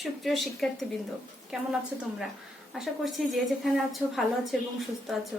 সুপ্রিয় শিক্ষার্থীবৃন্দ, কেমন আছো তোমরা? আশা করছি যে যেখানে আছো ভালো আছো এবং সুস্থ আছো।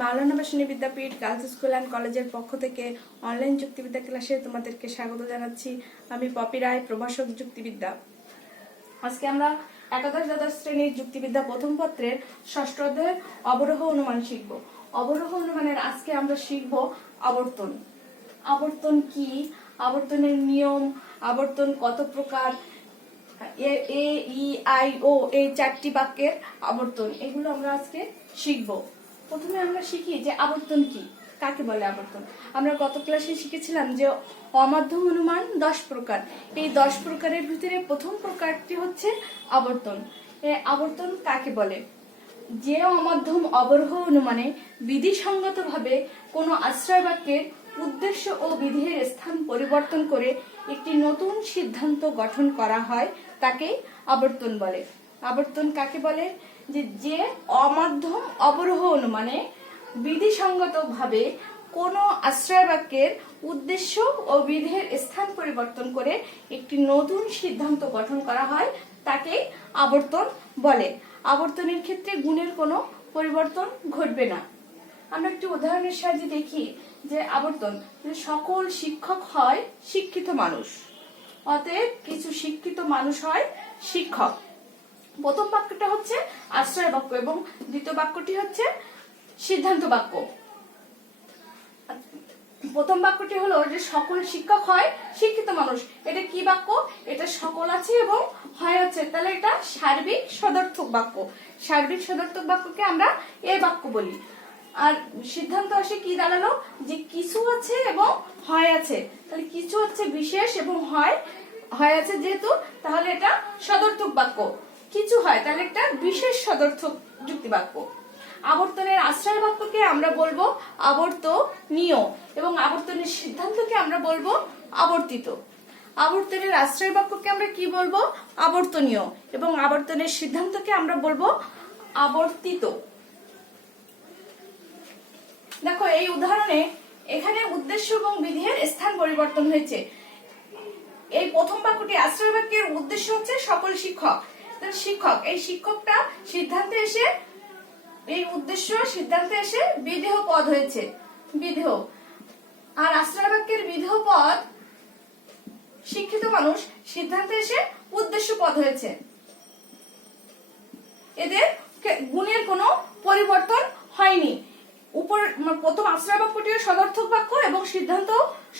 মাওলানা ভাসানী বিদ্যাপীঠ গার্লস স্কুল অ্যান্ড কলেজের পক্ষ থেকে অনলাইন যুক্তিবিদ্যা ক্লাসে তোমাদেরকে স্বাগত জানাচ্ছি। আমি পপি রায়, প্রভাষক যুক্তিবিদ্যা। আজকে আমরা একাদশ দ্বাদশ শ্রেণীর যুক্তিবিদ্যা প্রথম পত্রের ষষ্ঠ অধ্যায়ের অবরোহ অনুমান শিখব। অবরোহ অনুমানের আজকে আমরা শিখব আবর্তন। আবর্তন কি, আবর্তনের নিয়ম, আবর্তন কত প্রকার, এ ই আই ও এই চারটি বাক্যের আবর্তন, এগুলো আমরা আজকে শিখব। প্রথমে আমরা শিখি যে আবর্তন কি, কাকে বলে আবর্তন। আমরা গত ক্লাসে শিখেছিলাম যে অমাধ্যম অনুমান 10 প্রকার। এই 10 প্রকারের ভিতরে প্রথম প্রকারটি হচ্ছে আবর্তন। এই আবর্তন কাকে বলে? যে অমাধ্যম অবরোহ অনুমানে বিধিসঙ্গতভাবে কোনো আশ্রয় বাক্যের উদ্দেশ্য ও বিধির স্থান পরিবর্তন করে একটি নতুন সিদ্ধান্ত গঠন করা হয় তাকে আবর্তন বলে। আবর্তন কাকে বলে? যে অমাধ্যম অবরোহ অনুমানে বিধিসঙ্গতভাবে কোনো আশ্রয় বাক্যের উদ্দেশ্য ও বিধির স্থান পরিবর্তন করে একটি নতুন সিদ্ধান্ত গঠন করা হয় তাকে আবর্তন বলে। আবর্তনের ক্ষেত্রে গুণের কোনো পরিবর্তন ঘটবে না। আমরা একটি উদাহরণের সাহায্যে দেখি যে আবর্তন, সকল শিক্ষক হয় শিক্ষিত মানুষ, অতএব কিছু শিক্ষিত মানুষ হয় শিক্ষক। প্রথম বাক্যটা হচ্ছে আশ্রয় বাক্য এবং দ্বিতীয় বাক্যটি হচ্ছে সিদ্ধান্ত বাক্য। প্রথম বাক্যটি হলো যে সকল শিক্ষক হয় শিক্ষিত মানুষ। এটা কি বাক্য? এটা সকল আছে এবং হয় আছে, তাহলে এটা সার্বিক সদর্থক বাক্য। সার্বিক সদর্থক বাক্যকে আমরা এই বাক্য বলি। আর সিদ্ধান্ত আসে কি দাঁড়ালো? যে কিছু আছে এবং হয় আছে, তাহলে কিছু হচ্ছে বিশেষ এবং হয় আছে যেহেতু, তাহলে এটা সদর্থক বাক্য। কিছু হয় তাহলে একটা বিশেষ সদর্থক যুক্তি বাক্য। আবর্তনের আশ্রয় বাক্যকে আমরা বলবো আবর্তনীয় এবং আবর্তনের সিদ্ধান্তকে আমরা বলবো আবর্তিত। আবর্তনের আশ্রয় বাক্যকে আমরা কি বলবো? আবর্তনীয় এবং আবর্তনের সিদ্ধান্তকে আমরা বলবো আবর্তিত। দেখো এই উদাহরণে এখানে উদ্দেশ্য এবং বিধির স্থান পরিবর্তন হয়েছে। এই প্রথম বাক্যটি আশ্রয় বাক্যের উদ্দেশ্য হচ্ছে সকল শিক্ষক। শিক্ষক, এই শিক্ষকটা সিদ্ধান্তে এসে, এই উদ্দেশ্য সিদ্ধান্তে এসে বিধেয় পদ হয়েছে, বিধেয়। আর আশ্রয় বাক্যের বিধেয় পদ শিক্ষিত মানুষ, সিদ্ধান্তে এসে উদ্দেশ্য পদ হয়েছে। এদের গুণের কোনো পরিবর্তন হয়নি। উপর প্রথম আশ্রয় বাক্যটিও সদর্থক বাক্য এবং সিদ্ধান্ত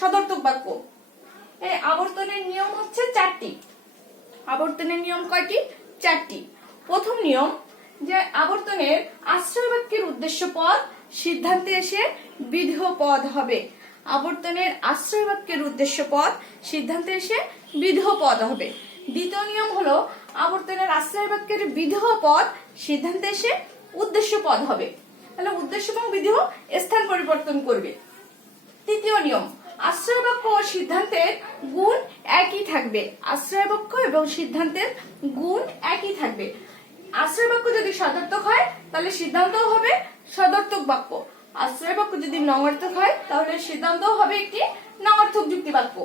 সদর্থক বাক্য। এই আবর্তনের নিয়ম হচ্ছে 4টি। আবর্তনের নিয়ম কয়টি? 4টি। প্রথম নিয়ম যে আবর্তনের আশ্রয় বাক্যের উদ্দেশ্য পদ সিদ্ধান্তে এসে বিধেয় পদ হবে। আবর্তনের আশ্রয় বাক্যের উদ্দেশ্য পদ সিদ্ধান্তে এসে বিধেয় পদ হবে। দ্বিতীয় নিয়ম হলো আবর্তনের আশ্রয় বাক্যের বিধেয় পদ সিদ্ধান্তে এসে উদ্দেশ্য পদ হবে, তাহলে উদ্দেশ্য এবং বিধেয় স্থান পরিবর্তন করবে। তৃতীয় নিয়ম, আশ্রয় বাক্য ও সিদ্ধান্তের গুণ একই থাকবে। আশ্রয় বাক্য এবং সিদ্ধান্তের গুণ একই থাকবে। আশ্রয় বাক্য যদি সদর্থক হয় তাহলে সিদ্ধান্তও হবে সদর্থক বাক্য। আশ্রয় বাক্য যদি নঙার্থক হয় তাহলে সিদ্ধান্তও হবে একটি নঙার্থক যুক্তি বাক্য।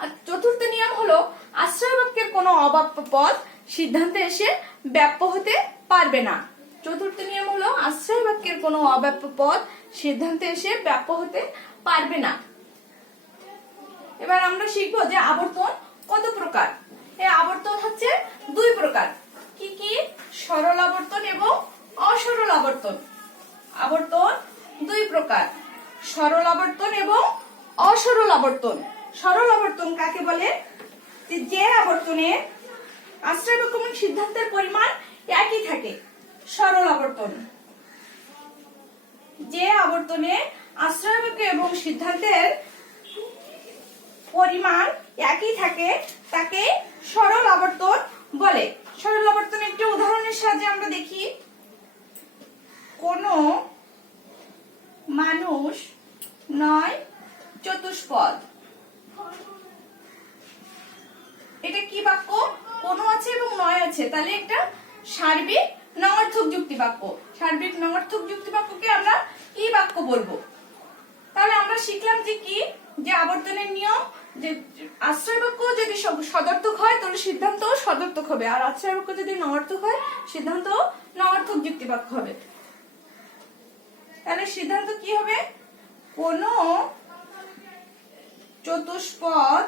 আর চতুর্থ নিয়ম হলো আশ্রয় বাক্যের কোনো অব্যাপ্য পদ সিদ্ধান্তে এসে ব্যাপ্য হতে পারবে না। চতুর্থ নিয়ম হলো আশ্রয় বাক্যের কোনো অব্যাপ্য পদ সিদ্ধান্তে এসে ব্যাপ্য হতে পারবে না। এবার আমরা শিখবো যে আবর্তন কত প্রকার। এই আবর্তন হচ্ছে 2 প্রকার। কি কি? সরল আবর্তন এবং অসরল আবর্তন। আবর্তন 2 প্রকার, সরল আবর্তন এবং অসরল আবর্তন। সরল আবর্তন কাকে বলে? যে আবর্তনে আশ্রয় বাক্য এবং সিদ্ধান্তের পরিমাণ একই থাকে, সরল আবর্তন। যে আবর্তনে আশ্রয় বাক্য এবং সিদ্ধান্তের পরিমাণ একই থাকে তাকে সরল আবর্তন বলে। সরল আবর্তন একটি উদাহরণের সাহায্যে আমরা দেখি। কোনো মানুষ নয় চতুষ্পদ। এটা কি বাক্য? কোনো আছে এবং নয় আছে, তাহলে একটা সার্বিক নঙার্থক যুক্তি বাক্য। সার্বিক নঙার্থক যুক্তি বাক্যকে আমরা কি বাক্য বলবো? তাহলে আমরা শিখলাম যে কি, যে আবর্তনের নিয়ম যে আশ্রয় বাক্য যদি সদর্থক হয় তাহলে সিদ্ধান্ত সদর্থক হবে, আর আশ্রয় বাক্য যদি নঅর্থক হয় সিদ্ধান্ত নঅর্থক যুক্তি বাক্য হবে। তাহলে সিদ্ধান্ত কি হবে? কোন চতুষ্পদ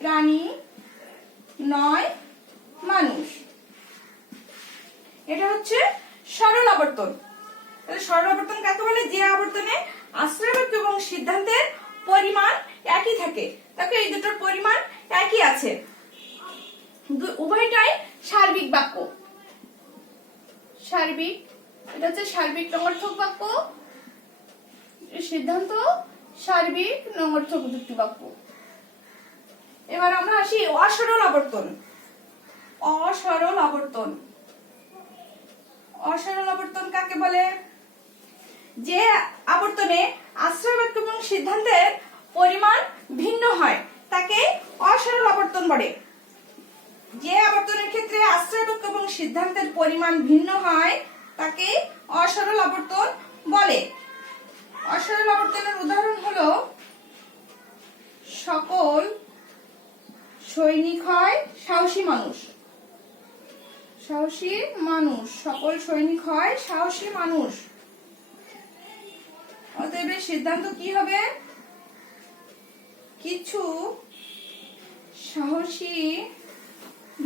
প্রাণী নয় মানুষ। এটা হচ্ছে সরল আবর্তন। তাহলে সরল আবর্তন কাকে বলে? যে আবর্তনে আশ্রয় বাক্য এবং সিদ্ধান্তের পরিমাণ একই থাকে, তাকে এই দুটোর পরিমাণ একই আছে, উভয়টাই সার্বিক বাক্য। সার্বিক, এটা হচ্ছে সার্বিক নঅর্থক বাক্য, সিদ্ধান্ত সার্বিক নঅর্থক যুক্তি বাক্য। এবার আমরা আসি অসরল আবর্তন। অসরল আবর্তন, অসরল আবর্তন কাকে বলে? যে আবর্তনে আশ্রয় বাক্য এবং সিদ্ধান্তের পরিমাণ ভিন্ন হয় তাকে অসরল আবর্তন বলে। যে আবর্তনের ক্ষেত্রে আশ্রয় বাক্য এবং সিদ্ধান্তের পরিমাণ ভিন্ন হয় তাকে অসরল আবর্তন বলে। অসরল আবর্তনের উদাহরণ হলো সকল সৈনিক হয় সাহসী মানুষ। সাহসী মানুষ, সকল সৈনিক হয় সাহসী মানুষ। অতএব সিদ্ধান্ত কি হবে? কিছু সাহসী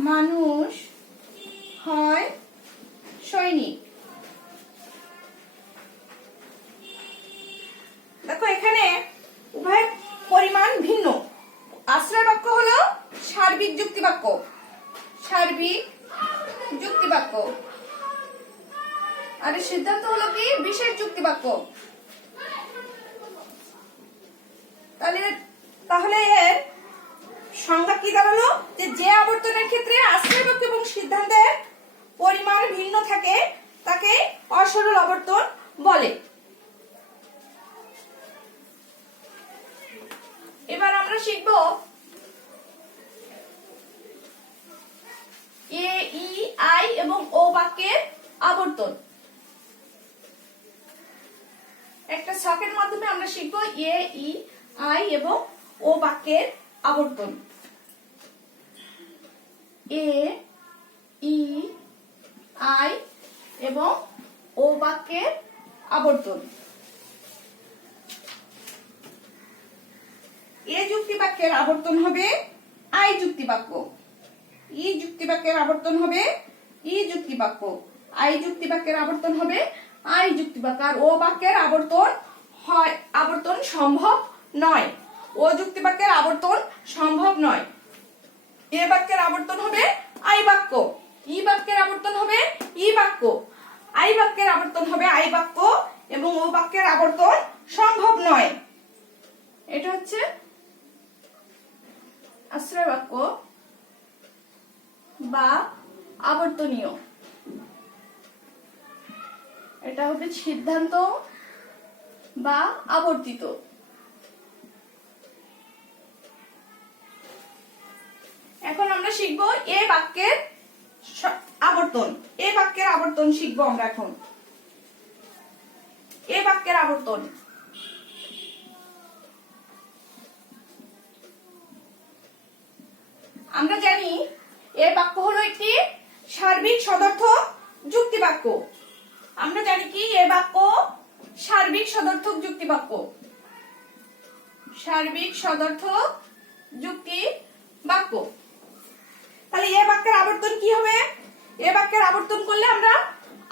মানুষ হয় সৈনিক। দেখো এখানে উভয় পরিমাণ ভিন্ন। আশ্রয় বাক্য হলো সার্বিক যুক্তি বাক্য, সার্বিক যুক্তি বাক্য, আর সিদ্ধান্ত হলো কি? বিশেষ যুক্তি বাক্য। তাহলে এর সংজ্ঞা কি দাঁড়ালো? যে আবর্তনের ক্ষেত্রে আশ্রয় বাক্য এবং সিদ্ধান্তের পরিমাণ ভিন্ন থাকে তাকে অসরল আবর্তন বলে। এবার আমরা শিখব এ, ই, আই এবং ও বাক্যের আবর্তন। একটা ছকের মাধ্যমে আমরা শিখব এ, ই, আই এবং ও বাক্যের আবর্তন। এ, ই, আই এবং ও বাক্যের আবর্তন। এ যুক্তি বাক্যের আবর্তন হবে আই যুক্তি বাক্য, ই যুক্তি বাক্যের আবর্তন হবে ই যুক্তি বাক্য, আই যুক্তি বাক্যের আবর্তন হবে আই যুক্তি বাক্য। আর ও বাক্যের আবর্তন সম্ভব নয়, ও যুক্তি বাক্যের আবর্তন সম্ভব নয়। এ বাক্যের আবর্তন হবে আই বাক্য, ই বাক্যের আবর্তন হবে ই বাক্য, আই বাক্যের আবর্তন হবে আই বাক্য এবং ও বাক্যের আবর্তন সম্ভব নয়। এটা হচ্ছে আশ্রয় বাক্য বা আবর্তনীয়, এটা হবে সিদ্ধান্ত বা আবর্তিত। এখন আমরা শিখবো এ বাক্যের আবর্তন। এ বাক্যের আবর্তন শিখবো আমরা এখন। এ বাক্যের আবর্তন, আমরা জানি এ বাক্য হলো একটি সার্বিক সদর্থক যুক্তি বাক্য। আমরা জানি কি এ বাক্য সার্বিক সদর্থক যুক্তি বাক্য, সার্বিক সদর্থক যুক্তি বাক্য। তাহলে এ বাক্যের আবর্তন কি হবে? এ বাক্যের আবর্তন করলে আমরা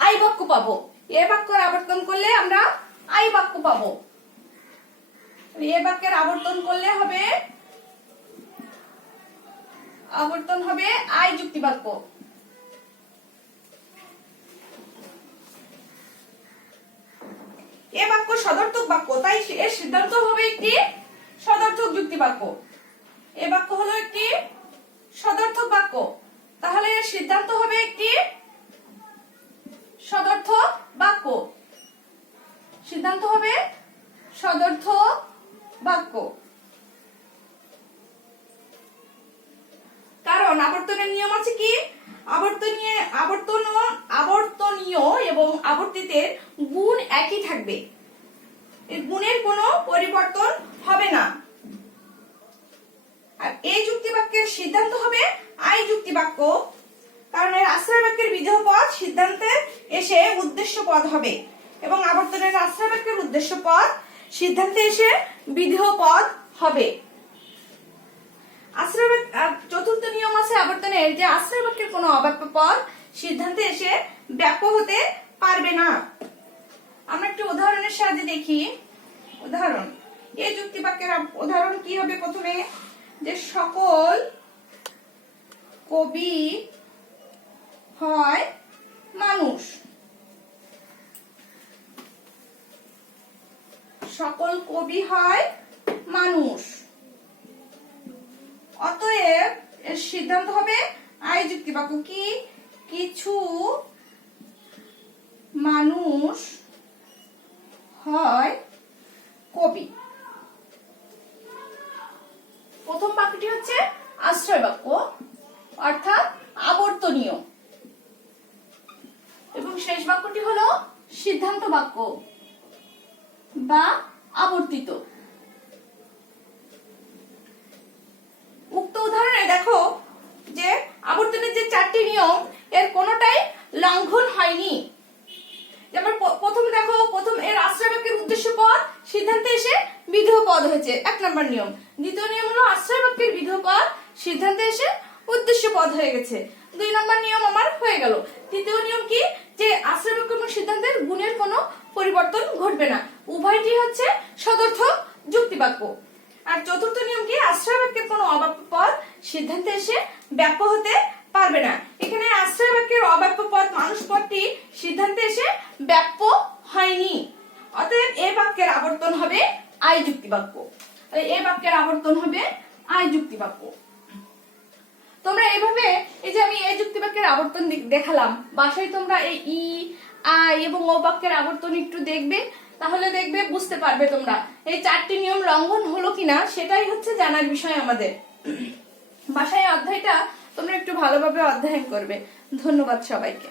আই বাক্য পাবো, এ বাক্যের আবর্তন করলে আমরা আই বাক্য পাবো। এ বাক্যের আবর্তন করলে হবে আই যুক্তি বাক্য। এ বাক্য সদর্থক বাক্য, তাই এর সিদ্ধান্ত হবে একটি সদর্থক যুক্তি বাক্য। এ বাক্য হলো একটি সদর্থক বাক্য, তাহলে এর সিদ্ধান্ত হবে একটি সদর্থক বাক্য, সিদ্ধান্ত হবে সদর্থক বাক্য। কারণ আবর্তনের নিয়ম আছে কি? আবর্তনীয় এবং আবর্তিতের গুণ একই থাকবে, এর গুণের কোনো পরিবর্তন হবে না। আর এই যুক্তি বাক্যের সিদ্ধান্ত হবে আই যুক্তি বাক্য, কারণ এর আশ্রয় বাক্যের বিধেয় পদ সিদ্ধান্তে এসে উদ্দেশ্য পদ হবে এবং আবর্তনের আশ্রয় বাক্যের উদ্দেশ্য পদ সিদ্ধান্তে এসে বিধেয় পদ হবে। আশ্রয় চতুর্থ নিয়ম আছে আবর্তনের, যে আশ্রয় বাক্যের কোনো অব্যাপ্য পদ সিদ্ধান্তে এসে ব্যাপ্য হতে পারবে না। আমরা একটু উদাহরণের সাহায্যে দেখি। উদাহরণ, এই যুক্তি বাক্যের উদাহরণ কি হবে? প্রথমে যে সকল কবি হয় মানুষ, সকল কবি হয় মানুষ, অতএব এর সিদ্ধান্ত হবে আই যুক্তি বাক্য। কি? কিছু মানুষ হয় কবি। প্রথম বাক্যটি হচ্ছে আশ্রয় বাক্য অর্থাৎ আবর্তনীয়, এবং শেষ বাক্যটি হলো সিদ্ধান্ত বাক্য বা আবর্তিত। উক্ত উদাহরণে দেখো যে আবর্তনের যে চারটি নিয়ম এর কোনোটাই লঙ্ঘন হয়নি। যেমন প্রথম দেখো, প্রথম এর আশ্রয় বাক্যের উদ্দেশ্য পদ সিদ্ধান্তে এসে বিধেয় পদ হয়েছে, 1 নম্বর নিয়ম। দ্বিতীয় নিয়ম হলো আশ্রয় বাক্যের বিধেয় পদ সিদ্ধান্তে এসে উদ্দেশ্য পদ হয়ে গেছে, 2 নম্বর নিয়ম আমার হয়ে গেল। তৃতীয় নিয়ম কি? যে আশ্রয় বাক্য এবং সিদ্ধান্তের গুণের কোনো পরিবর্তন ঘটবে না, উভয়টি হচ্ছে সদর্থক যুক্তি বাক্য। আর চতুর্থ নিয়ম কি? আশ্রয় বাক্যের কোনো অব্যাপ্য পদ সিদ্ধান্তে এসে ব্যাপ্য হতে পারবে না। এখানে আশ্রয় বাক্যের অব্যাপ্য পদ মানুষ পদটি সিদ্ধান্তে এসে ব্যাপ্য হয়নি, অতএব এই বাক্যের আবর্তন হবে আই যুক্তি বাক্য। এই বাক্যের আবর্তন হবে আই যুক্তি বাক্য। তোমরা এইভাবে, এই যে আমি এই যুক্তি বাক্যের আবর্তন দেখালাম, বাসায় তোমরা এই ই, আই এবং ও বাক্যের আবর্তন একটু দেখবে, তাহলে দেখবে বুঝতে পারবে তোমরা এই চারটি নিয়ম লঙ্ঘন হলো কিনা, সেটাই হচ্ছে জানার বিষয় আমাদের। বাসায় অধ্যায়টা তোমরা একটু ভালোভাবে অধ্যয়ন করবে। ধন্যবাদ সবাইকে।